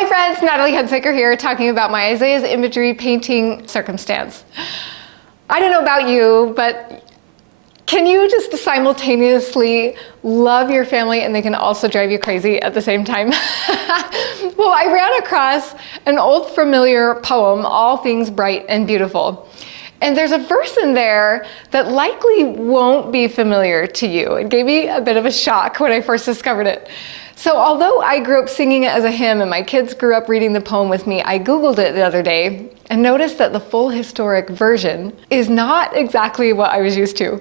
Hi friends, Natalie Hunsaker here talking about my Isaiah's Imagery painting circumstance. I don't know about you, but can you just simultaneously love your family and they can also drive you crazy at the same time? Well, I ran across an old familiar poem, All Things Bright and Beautiful. And there's a verse in there that likely won't be familiar to you. It gave me a bit of a shock when I first discovered it. So although I grew up singing it as a hymn and my kids grew up reading the poem with me, I Googled it the other day and noticed that the full historic version is not exactly what I was used to.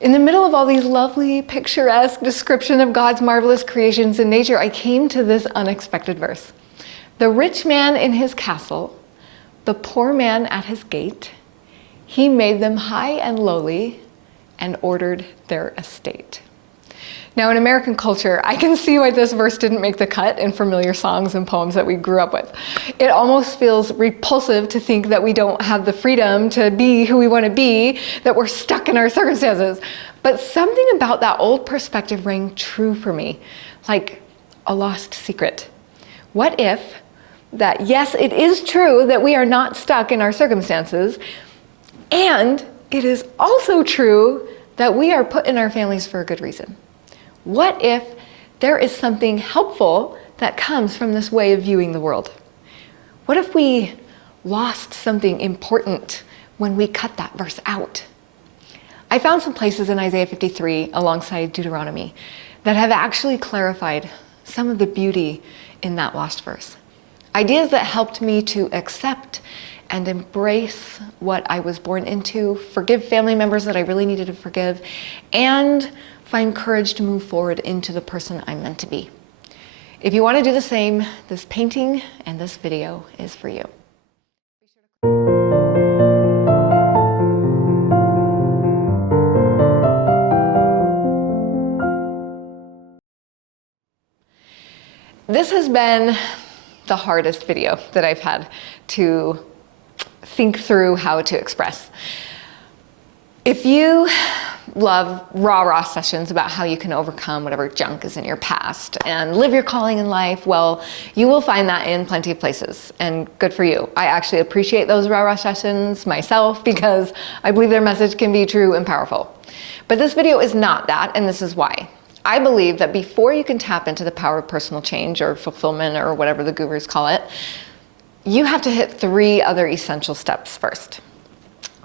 In the middle of all these lovely, picturesque description of God's marvelous creations in nature, I came to this unexpected verse. The rich man in his castle, the poor man at his gate, he made them high and lowly and ordered their estate. Now in American culture, I can see why this verse didn't make the cut in familiar songs and poems that we grew up with. It almost feels repulsive to think that we don't have the freedom to be who we want to be, that we're stuck in our circumstances. But something about that old perspective rang true for me, like a lost secret. What if that, yes, it is true that we are not stuck in our circumstances, and it is also true that we are put in our families for a good reason? What if there is something helpful that comes from this way of viewing the world? What if we lost something important when we cut that verse out? I found some places in Isaiah 53 alongside Deuteronomy that have actually clarified some of the beauty in that lost verse. Ideas that helped me to accept and embrace what I was born into, forgive family members that I really needed to forgive, and find courage to move forward into the person I'm meant to be. If you want to do the same, this painting and this video is for you. This has been the hardest video that I've had to think through how to express. If you love rah-rah sessions about how you can overcome whatever junk is in your past and live your calling in life, well, you will find that in plenty of places, and good for you. I actually appreciate those rah-rah sessions myself because I believe their message can be true and powerful. But this video is not that, and this is why. I believe that before you can tap into the power of personal change or fulfillment or whatever the gurus call it, you have to hit 3 other essential steps first.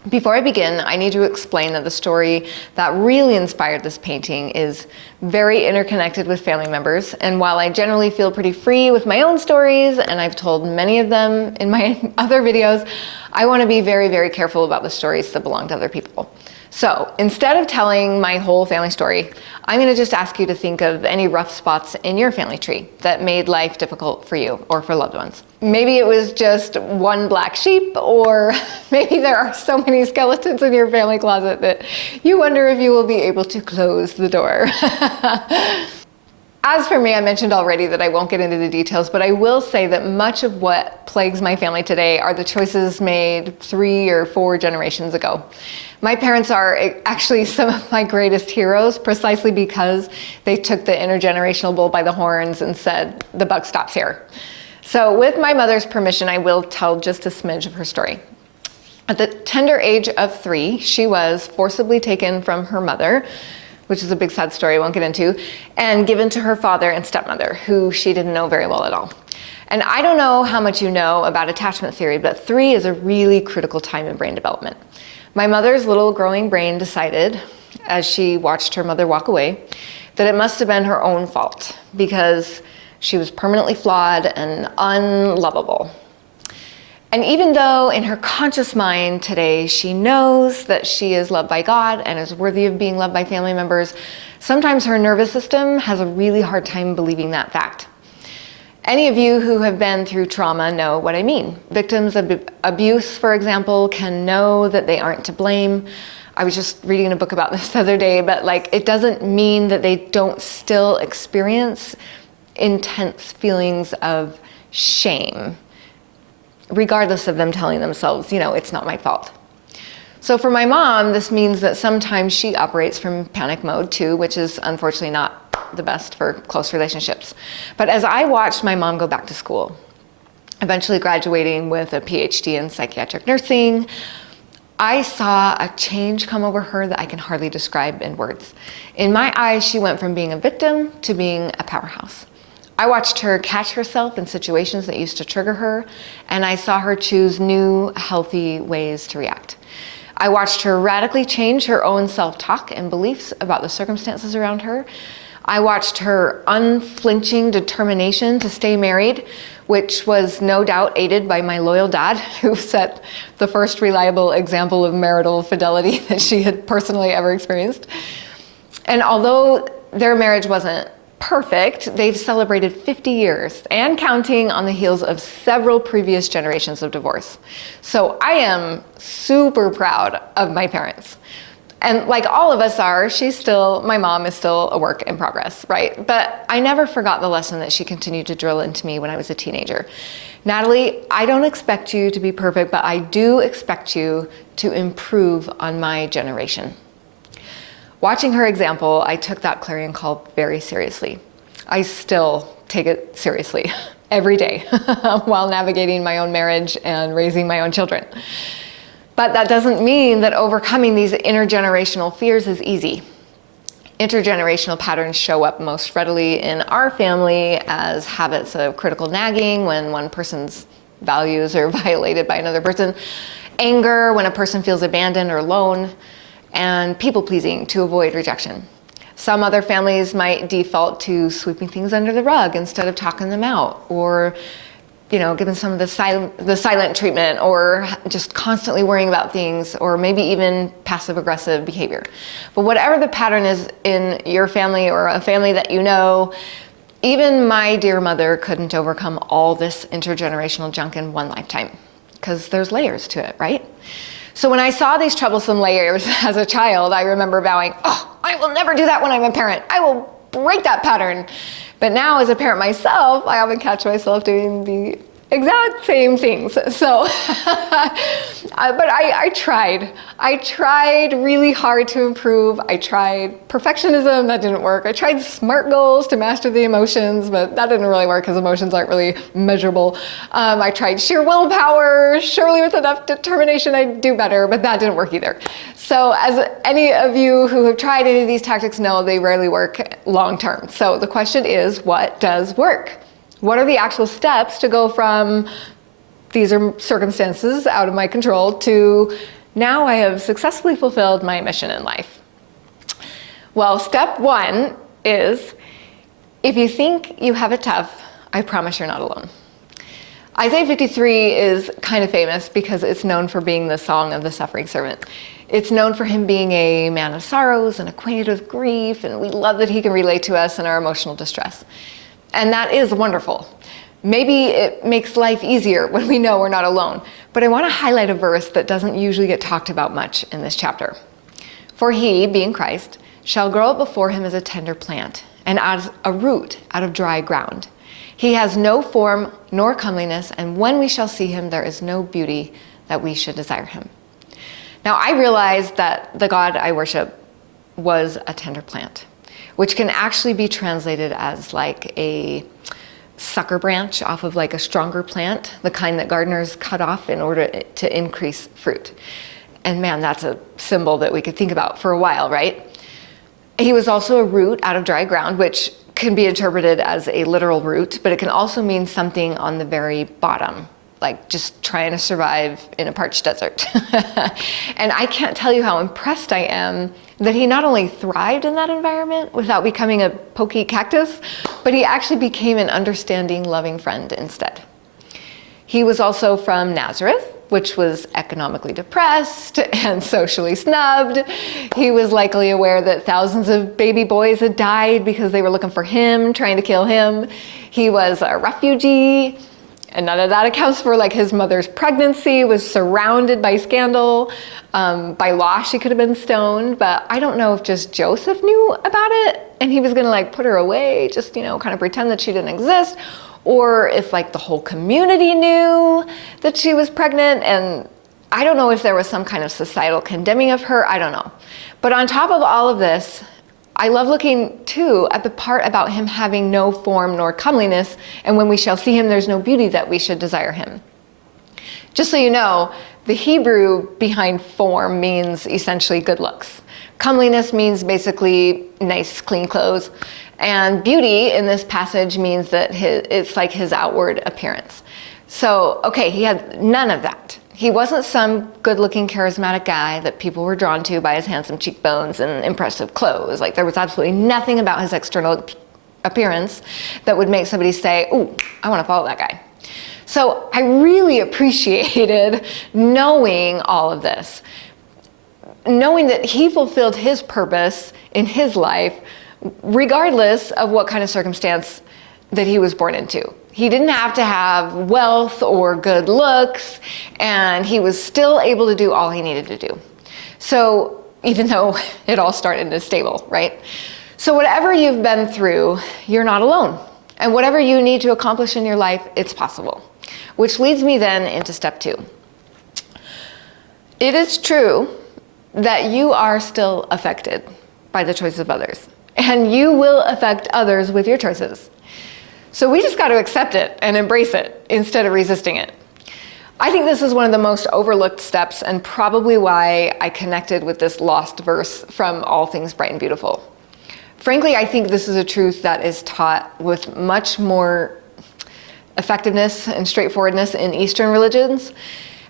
Before I begin, I need to explain that the story that really inspired this painting is very interconnected with family members. And while I generally feel pretty free with my own stories, and I've told many of them in my other videos, I want to be very, very careful about the stories that belong to other people. So instead of telling my whole family story, I'm going to just ask you to think of any rough spots in your family tree that made life difficult for you or for loved ones. Maybe it was just one black sheep, or maybe there are so many skeletons in your family closet that you wonder if you will be able to close the door. As for me, I mentioned already that I won't get into the details, but I will say that much of what plagues my family today are the choices made 3 or 4 generations ago. My parents are actually some of my greatest heroes precisely because they took the intergenerational bull by the horns and said, the buck stops here. So with my mother's permission, I will tell just a smidge of her story. At the tender age of 3, she was forcibly taken from her mother, which is a big sad story I won't get into, and given to her father and stepmother, who she didn't know very well at all. And I don't know how much you know about attachment theory, but 3 is a really critical time in brain development. My mother's little growing brain decided, as she watched her mother walk away, that it must have been her own fault because she was permanently flawed and unlovable. And even though in her conscious mind today she knows that she is loved by God and is worthy of being loved by family members, sometimes her nervous system has a really hard time believing that fact. Any of you who have been through trauma know what I mean. Victims of abuse, for example, can know that they aren't to blame. I was just reading a book about this the other day, but it doesn't mean that they don't still experience intense feelings of shame, regardless of them telling themselves, it's not my fault. So for my mom, this means that sometimes she operates from panic mode too, which is unfortunately not the best for close relationships. But as I watched my mom go back to school, eventually graduating with a PhD in psychiatric nursing, I saw a change come over her that I can hardly describe in words. In my eyes, she went from being a victim to being a powerhouse. I watched her catch herself in situations that used to trigger her, and I saw her choose new, healthy ways to react. I watched her radically change her own self-talk and beliefs about the circumstances around her. I watched her unflinching determination to stay married, which was no doubt aided by my loyal dad, who set the first reliable example of marital fidelity that she had personally ever experienced. And although their marriage wasn't perfect, they've celebrated 50 years and counting on the heels of several previous generations of divorce. So I am super proud of my parents. And like all of us are, my mom is still a work in progress, right? But I never forgot the lesson that she continued to drill into me when I was a teenager. Natalie, I don't expect you to be perfect, but I do expect you to improve on my generation. Watching her example, I took that clarion call very seriously. I still take it seriously every day while navigating my own marriage and raising my own children. But that doesn't mean that overcoming these intergenerational fears is easy. Intergenerational patterns show up most readily in our family as habits of critical nagging when one person's values are violated by another person, anger when a person feels abandoned or alone, and people-pleasing to avoid rejection. Some other families might default to sweeping things under the rug instead of talking them out, or giving some of the silent treatment, or just constantly worrying about things, or maybe even passive-aggressive behavior. But whatever the pattern is in your family or a family that you know, even my dear mother couldn't overcome all this intergenerational junk in one lifetime, because there's layers to it, right? So when I saw these troublesome layers as a child, I remember vowing, I will never do that when I'm a parent. I will break that pattern. But now as a parent myself, I often catch myself doing the exact same things. So, but I tried. I tried really hard to improve. I tried perfectionism, that didn't work. I tried SMART goals to master the emotions, but that didn't really work because emotions aren't really measurable. I tried sheer willpower. Surely with enough determination I'd do better, but that didn't work either. So as any of you who have tried any of these tactics know, they rarely work long term. So the question is, what does work? What are the actual steps to go from these are circumstances out of my control to now I have successfully fulfilled my mission in life? Well, step one is, if you think you have it tough, I promise you're not alone. Isaiah 53 is kind of famous because it's known for being the song of the suffering servant. It's known for him being a man of sorrows and acquainted with grief, and we love that he can relate to us in our emotional distress. And that is wonderful. Maybe it makes life easier when we know we're not alone. But I want to highlight a verse that doesn't usually get talked about much in this chapter. For he, being Christ, shall grow up before him as a tender plant, and as a root out of dry ground. He has no form nor comeliness, and when we shall see him, there is no beauty that we should desire him. Now I realized that the God I worship was a tender plant, which can actually be translated as like a sucker branch off of like a stronger plant, the kind that gardeners cut off in order to increase fruit. And man, that's a symbol that we could think about for a while, right? He was also a root out of dry ground, which can be interpreted as a literal root, but it can also mean something on the very bottom, like just trying to survive in a parched desert. And I can't tell you how impressed I am that he not only thrived in that environment without becoming a pokey cactus, but he actually became an understanding, loving friend instead. He was also from Nazareth, which was economically depressed and socially snubbed. He was likely aware that thousands of baby boys had died because they were looking for him, trying to kill him. He was a refugee, and none of that accounts for like his mother's pregnancy, was surrounded by scandal. By law, she could have been stoned, but I don't know if just Joseph knew about it and he was gonna like put her away, just, kind of pretend that she didn't exist, or if like the whole community knew that she was pregnant, and I don't know if there was some kind of societal condemning of her, I don't know. But on top of all of this, I love looking too at the part about him having no form nor comeliness, and when we shall see him, there's no beauty that we should desire him. Just so you know, the Hebrew behind form means essentially good looks. Comeliness means basically nice, clean clothes. And beauty in this passage means that it's like his outward appearance. So, okay, he had none of that. He wasn't some good-looking, charismatic guy that people were drawn to by his handsome cheekbones and impressive clothes. Like, there was absolutely nothing about his external appearance that would make somebody say, ooh, I want to follow that guy. So I really appreciated knowing all of this, knowing that he fulfilled his purpose in his life, regardless of what kind of circumstance that he was born into. He didn't have to have wealth or good looks, and he was still able to do all he needed to do. So even though it all started in a stable, right? So whatever you've been through, you're not alone. And whatever you need to accomplish in your life, it's possible. Which leads me then into step 2. It is true that you are still affected by the choices of others, and you will affect others with your choices. So we just got to accept it and embrace it instead of resisting it. I think this is one of the most overlooked steps, and probably why I connected with this lost verse from All Things Bright and Beautiful. Frankly, I think this is a truth that is taught with much more effectiveness and straightforwardness in Eastern religions.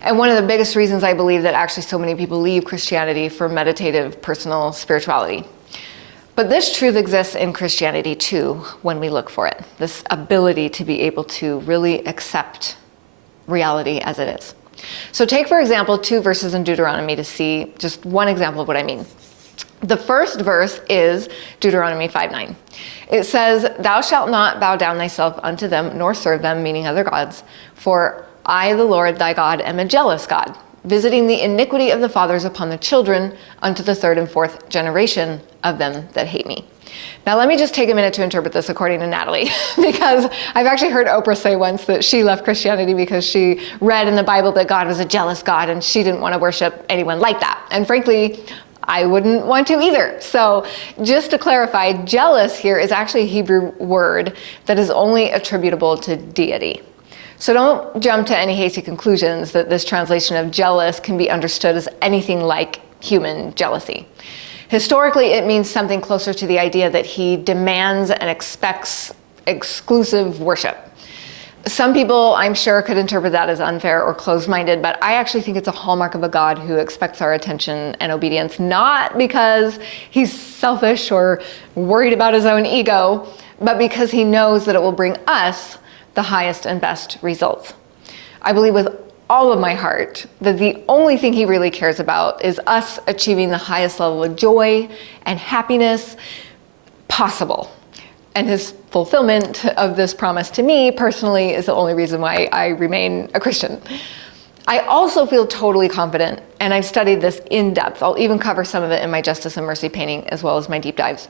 And one of the biggest reasons I believe that actually so many people leave Christianity for meditative, personal spirituality. But this truth exists in Christianity too, when we look for it. This ability to be able to really accept reality as it is. So take, for example, 2 verses in Deuteronomy to see just one example of what I mean. The first verse is Deuteronomy 5:9. It says, "Thou shalt not bow down thyself unto them, nor serve them," meaning other gods, "for I, the Lord thy God, am a jealous God, visiting the iniquity of the fathers upon the children unto the 3rd and 4th generation of them that hate me." Now let me just take a minute to interpret this according to Natalie, because I've actually heard Oprah say once that she left Christianity because she read in the Bible that God was a jealous God and she didn't want to worship anyone like that. And frankly, I wouldn't want to either. So just to clarify, jealous here is actually a Hebrew word that is only attributable to deity. So don't jump to any hasty conclusions that this translation of jealous can be understood as anything like human jealousy. Historically, it means something closer to the idea that he demands and expects exclusive worship. Some people, I'm sure, could interpret that as unfair or closed-minded, but I actually think it's a hallmark of a God who expects our attention and obedience, not because he's selfish or worried about his own ego, but because he knows that it will bring us the highest and best results. I believe with all of my heart that the only thing he really cares about is us achieving the highest level of joy and happiness possible. And his fulfillment of this promise to me personally is the only reason why I remain a Christian. I also feel totally confident, and I've studied this in depth. I'll even cover some of it in my Justice and Mercy painting as well as my deep dives.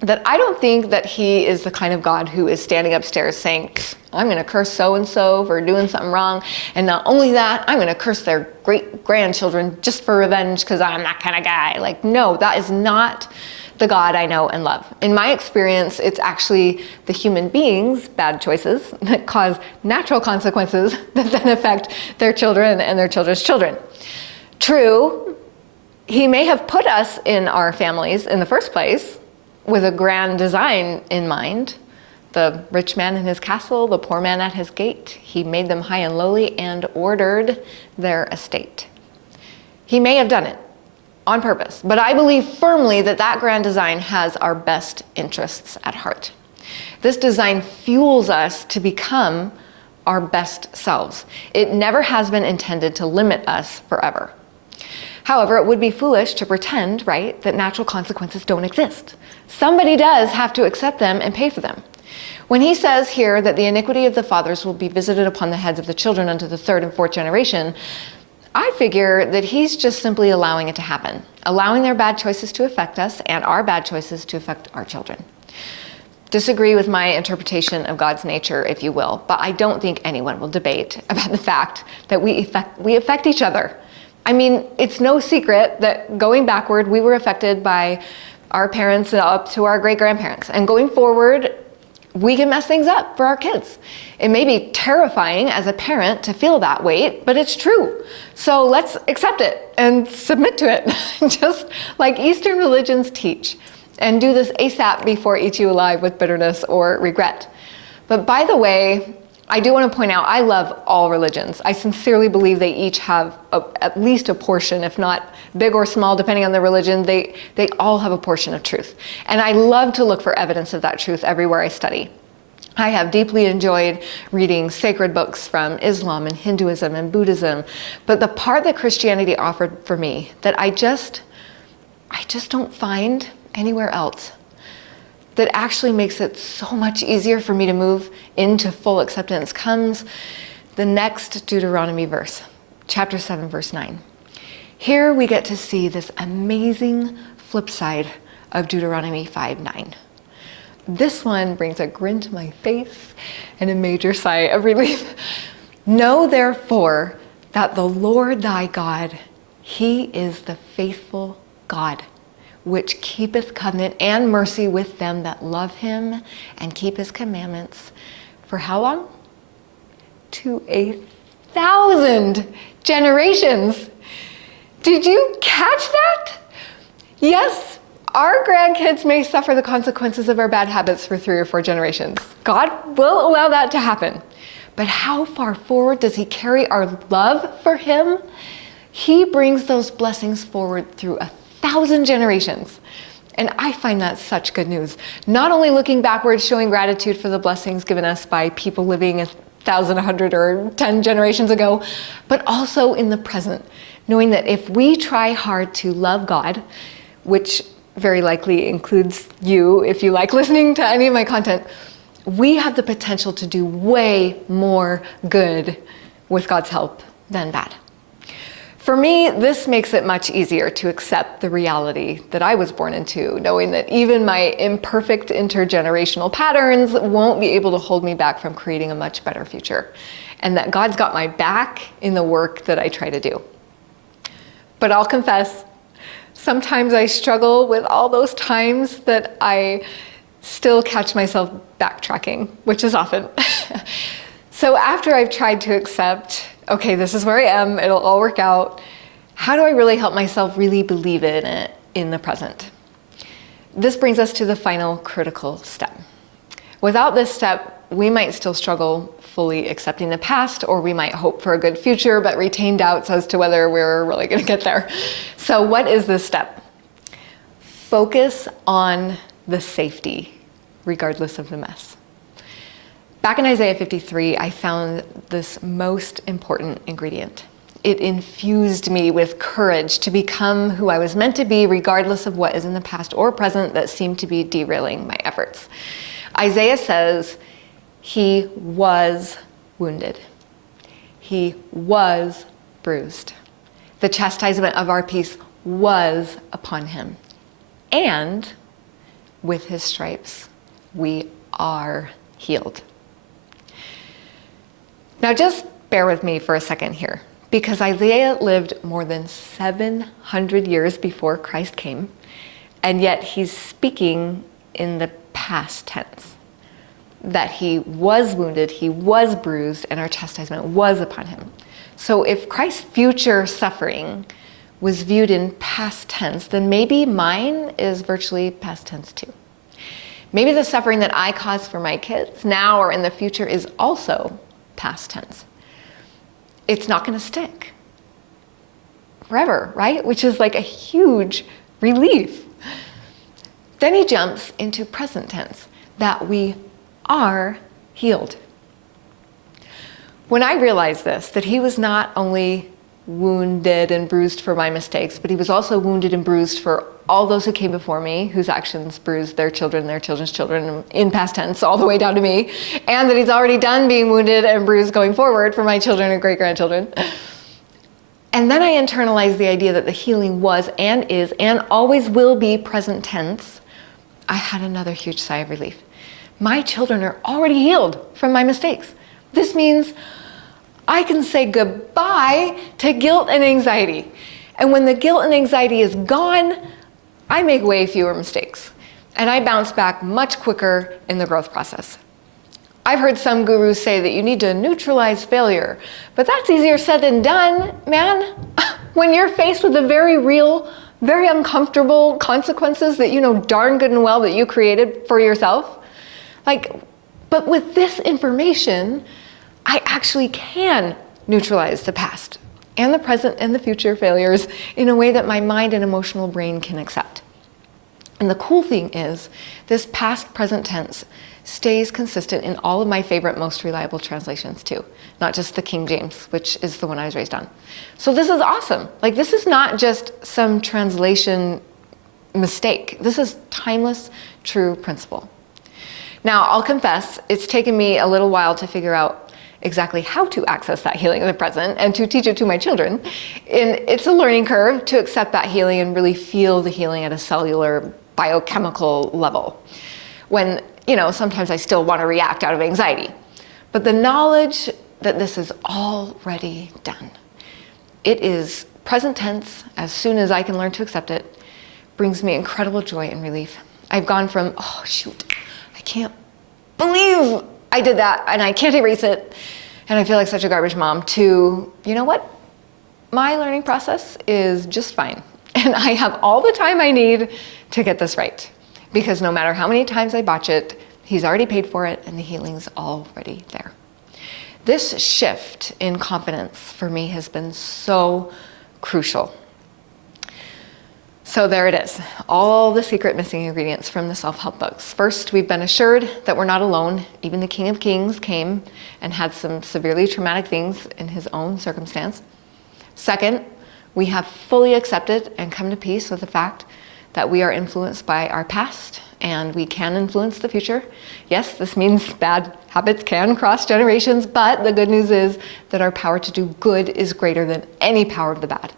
That I don't think that he is the kind of God who is standing upstairs saying, I'm going to curse so-and-so for doing something wrong. And not only that, I'm going to curse their great-grandchildren just for revenge because I'm that kind of guy. Like, no, that is not the God I know and love. In my experience, it's actually the human beings' bad choices that cause natural consequences that then affect their children and their children's children. True, he may have put us in our families in the first place with a grand design in mind. The rich man in his castle, the poor man at his gate. He made them high and lowly and ordered their estate. He may have done it on purpose, but I believe firmly that that grand design has our best interests at heart. This design fuels us to become our best selves. It never has been intended to limit us forever. However, it would be foolish to pretend, right, that natural consequences don't exist. Somebody does have to accept them and pay for them. When he says here that the iniquity of the fathers will be visited upon the heads of the children unto the 3rd and 4th generation, I figure that he's just simply allowing it to happen, allowing their bad choices to affect us and our bad choices to affect our children. Disagree with my interpretation of God's nature, if you will, but I don't think anyone will debate about the fact that we affect each other. I mean, it's no secret that going backward, we were affected by our parents up to our great-grandparents. And going forward, we can mess things up for our kids. It may be terrifying as a parent to feel that weight, but it's true. So let's accept it and submit to it, just like Eastern religions teach. And do this ASAP before eat you alive with bitterness or regret. But by the way, I do want to point out, I love all religions. I sincerely believe they each have at least a portion, if not big or small, depending on the religion, they all have a portion of truth. And I love to look for evidence of that truth everywhere I study. I have deeply enjoyed reading sacred books from Islam and Hinduism and Buddhism. But the part that Christianity offered for me that I just don't find anywhere else, that actually makes it so much easier for me to move into full acceptance, comes the next Deuteronomy verse, chapter 7, verse 9. Here we get to see this amazing flip side of Deuteronomy 5:9. This one brings a grin to my face and a major sigh of relief. Know therefore that the Lord thy God, he is the faithful God, which keepeth covenant and mercy with them that love him and keep his commandments. For how long? To 1,000 generations. Did you catch that? Yes, our grandkids may suffer the consequences of our bad habits for 3 or 4 generations. God will allow that to happen. But how far forward does he carry our love for him? He brings those blessings forward through 1,000 generations. And I find that such good news. Not only looking backwards, showing gratitude for the blessings given us by people living 1,000, 100, or 10 generations ago, but also in the present, knowing that if we try hard to love God, which very likely includes you if you like listening to any of my content, we have the potential to do way more good with God's help than bad. For me, this makes it much easier to accept the reality that I was born into, knowing that even my imperfect intergenerational patterns won't be able to hold me back from creating a much better future, and that God's got my back in the work that I try to do. But I'll confess, sometimes I struggle with all those times that I still catch myself backtracking, which is often. So after I've tried to accept, okay, this is where I am, it'll all work out, how do I really help myself really believe in it in the present? This brings us to the final critical step. Without this step, we might still struggle fully accepting the past, or we might hope for a good future, but retain doubts as to whether we're really going to get there. So what is this step? Focus on the safety, regardless of the mess. Back in Isaiah 53, I found this most important ingredient. It infused me with courage to become who I was meant to be, regardless of what is in the past or present that seemed to be derailing my efforts. Isaiah says, he was wounded. He was bruised. The chastisement of our peace was upon him. And with his stripes, we are healed. Now just bear with me for a second here, because Isaiah lived more than 700 years before Christ came, and yet he's speaking in the past tense. That he was wounded, he was bruised, and our chastisement was upon him. So if Christ's future suffering was viewed in past tense, then maybe mine is virtually past tense too. Maybe the suffering that I cause for my kids now or in the future is also past tense. It's not going to stick forever, right? Which is like a huge relief. Then he jumps into present tense, that we are healed. When I realized this, that he was not only wounded and bruised for my mistakes, but he was also wounded and bruised for all those who came before me, whose actions bruised their children, their children's children, in past tense, all the way down to me, and that he's already done being wounded and bruised going forward for my children and great-grandchildren. And then I internalized the idea that the healing was and is and always will be present tense. I had another huge sigh of relief. My children are already healed from my mistakes. This means I can say goodbye to guilt and anxiety. And when the guilt and anxiety is gone, I make way fewer mistakes, and I bounce back much quicker in the growth process. I've heard some gurus say that you need to neutralize failure, but that's easier said than done, man. When you're faced with the very real, very uncomfortable consequences that you know darn good and well that you created for yourself. But with this information, I actually can neutralize the past and the present and the future failures in a way that my mind and emotional brain can accept. And the cool thing is, this past present tense stays consistent in all of my favorite, most reliable translations too, not just the King James, which is the one I was raised on. So this is awesome. This is not just some translation mistake. This is timeless, true principle. Now, I'll confess, it's taken me a little while to figure out exactly how to access that healing in the present and to teach it to my children. And it's a learning curve to accept that healing and really feel the healing at a cellular, biochemical level. When, sometimes I still want to react out of anxiety. But the knowledge that this is already done, it is present tense as soon as I can learn to accept it, brings me incredible joy and relief. I've gone from, oh shoot, I can't believe I did that and I can't erase it and I feel like such a garbage mom, to, you know what? My learning process is just fine. And I have all the time I need to get this right. Because no matter how many times I botch it, he's already paid for it and the healing's already there. This shift in confidence for me has been so crucial. So there it is, all the secret missing ingredients from the self-help books. First, we've been assured that we're not alone. Even the King of Kings came and had some severely traumatic things in his own circumstance. Second, we have fully accepted and come to peace with the fact that we are influenced by our past and we can influence the future. Yes, this means bad habits can cross generations, but the good news is that our power to do good is greater than any power of the bad.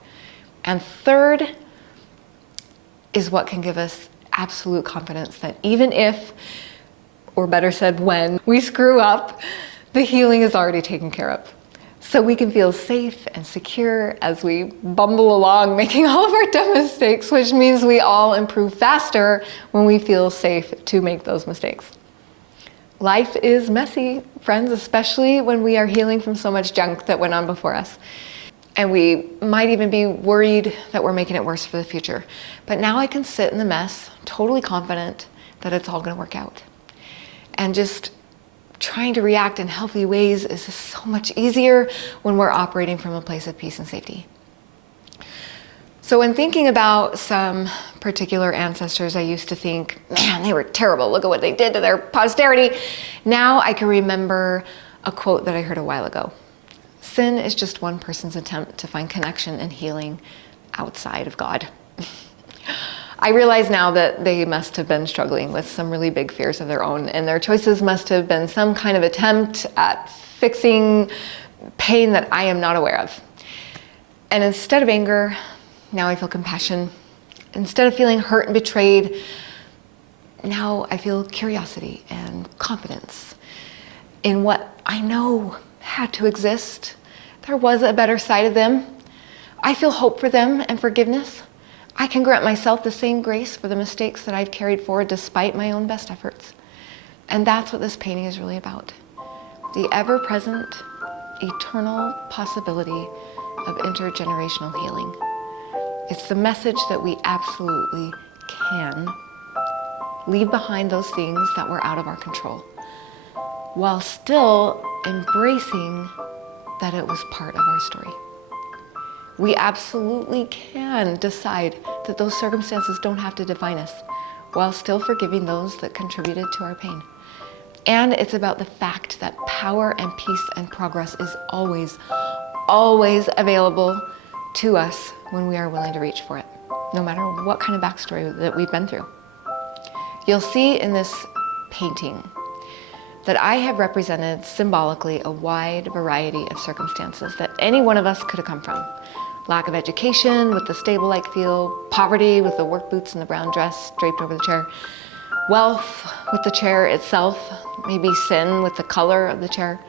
And third is what can give us absolute confidence that even if, or better said, when we screw up, the healing is already taken care of. So we can feel safe and secure as we bumble along making all of our dumb mistakes, which means we all improve faster when we feel safe to make those mistakes. Life is messy, friends, especially when we are healing from so much junk that went on before us. And we might even be worried that we're making it worse for the future. But now I can sit in the mess, totally confident that it's all going to work out. And just trying to react in healthy ways is just so much easier when we're operating from a place of peace and safety. So when thinking about some particular ancestors, I used to think, man, they were terrible. Look at what they did to their posterity. Now I can remember a quote that I heard a while ago. Sin is just one person's attempt to find connection and healing outside of God. I realize now that they must have been struggling with some really big fears of their own, and their choices must have been some kind of attempt at fixing pain that I am not aware of. And instead of anger, now I feel compassion. Instead of feeling hurt and betrayed, now I feel curiosity and confidence in what I know had to exist. There was a better side of them. I feel hope for them and forgiveness. I can grant myself the same grace for the mistakes that I've carried forward despite my own best efforts. And that's what this painting is really about. The ever-present, eternal possibility of intergenerational healing. It's the message that we absolutely can leave behind those things that were out of our control, while still embracing that it was part of our story. We absolutely can decide that those circumstances don't have to define us, while still forgiving those that contributed to our pain. And it's about the fact that power and peace and progress is always, always available to us when we are willing to reach for it, no matter what kind of backstory that we've been through. You'll see in this painting that I have represented symbolically a wide variety of circumstances that any one of us could have come from. Lack of education with the stable-like feel, poverty with the work boots and the brown dress draped over the chair, wealth with the chair itself, maybe sin with the color of the chair.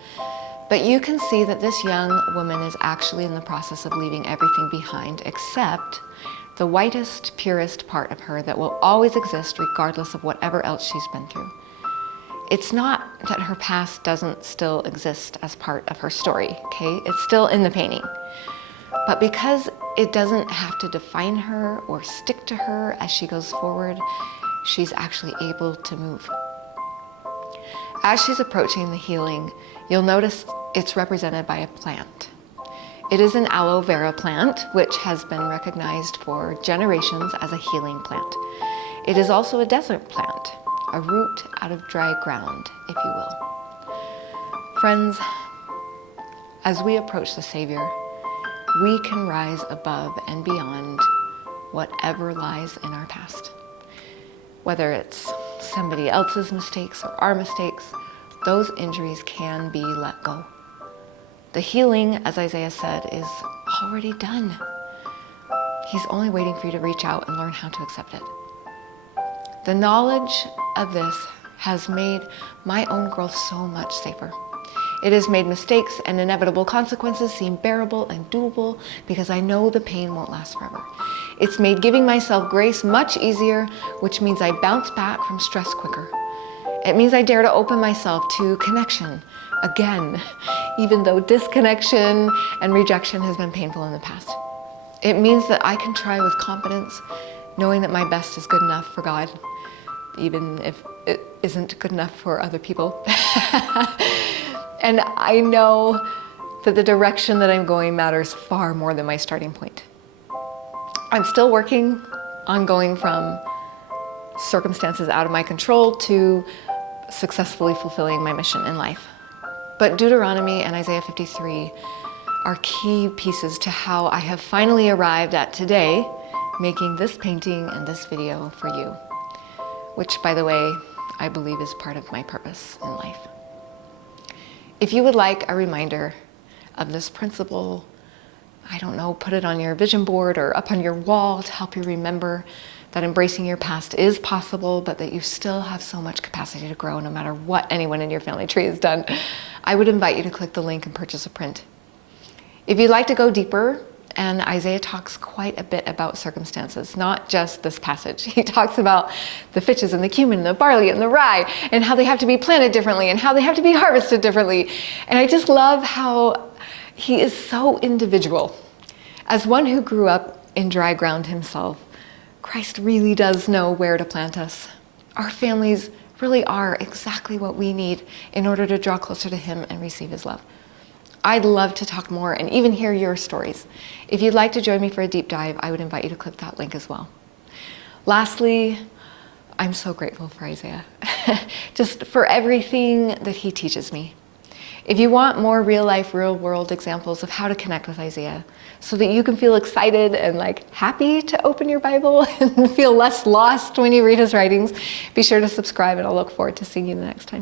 But you can see that this young woman is actually in the process of leaving everything behind except the whitest, purest part of her that will always exist regardless of whatever else she's been through. It's not that her past doesn't still exist as part of her story, okay? It's still in the painting. But because it doesn't have to define her or stick to her as she goes forward, she's actually able to move. As she's approaching the healing, you'll notice it's represented by a plant. It is an aloe vera plant, which has been recognized for generations as a healing plant. It is also a desert plant, a root out of dry ground, if you will. Friends, as we approach the Savior, we can rise above and beyond whatever lies in our past. Whether it's somebody else's mistakes or our mistakes, those injuries can be let go. The healing, as Isaiah said, is already done. He's only waiting for you to reach out and learn how to accept it. The knowledge of this has made my own growth so much safer. It has made mistakes and inevitable consequences seem bearable and doable because I know the pain won't last forever. It's made giving myself grace much easier, which means I bounce back from stress quicker. It means I dare to open myself to connection again, even though disconnection and rejection has been painful in the past. It means that I can try with confidence, knowing that my best is good enough for God, even if it isn't good enough for other people. And I know that the direction that I'm going matters far more than my starting point. I'm still working on going from circumstances out of my control to successfully fulfilling my mission in life. But Deuteronomy and Isaiah 53 are key pieces to how I have finally arrived at today, making this painting and this video for you, which, by the way, I believe is part of my purpose in life. If you would like a reminder of this principle, I don't know, put it on your vision board or up on your wall to help you remember that embracing your past is possible, but that you still have so much capacity to grow no matter what anyone in your family tree has done, I would invite you to click the link and purchase a print. If you'd like to go deeper, and Isaiah talks quite a bit about circumstances, not just this passage. He talks about the fitches and the cumin and the barley and the rye and how they have to be planted differently and how they have to be harvested differently. And I just love how he is so individual. As one who grew up in dry ground himself, Christ really does know where to plant us. Our families really are exactly what we need in order to draw closer to him and receive his love. I'd love to talk more and even hear your stories. If you'd like to join me for a deep dive, I would invite you to click that link as well. Lastly, I'm so grateful for Isaiah, just for everything that he teaches me. If you want more real life, real world examples of how to connect with Isaiah so that you can feel excited and happy to open your Bible and feel less lost when you read his writings, be sure to subscribe and I'll look forward to seeing you the next time.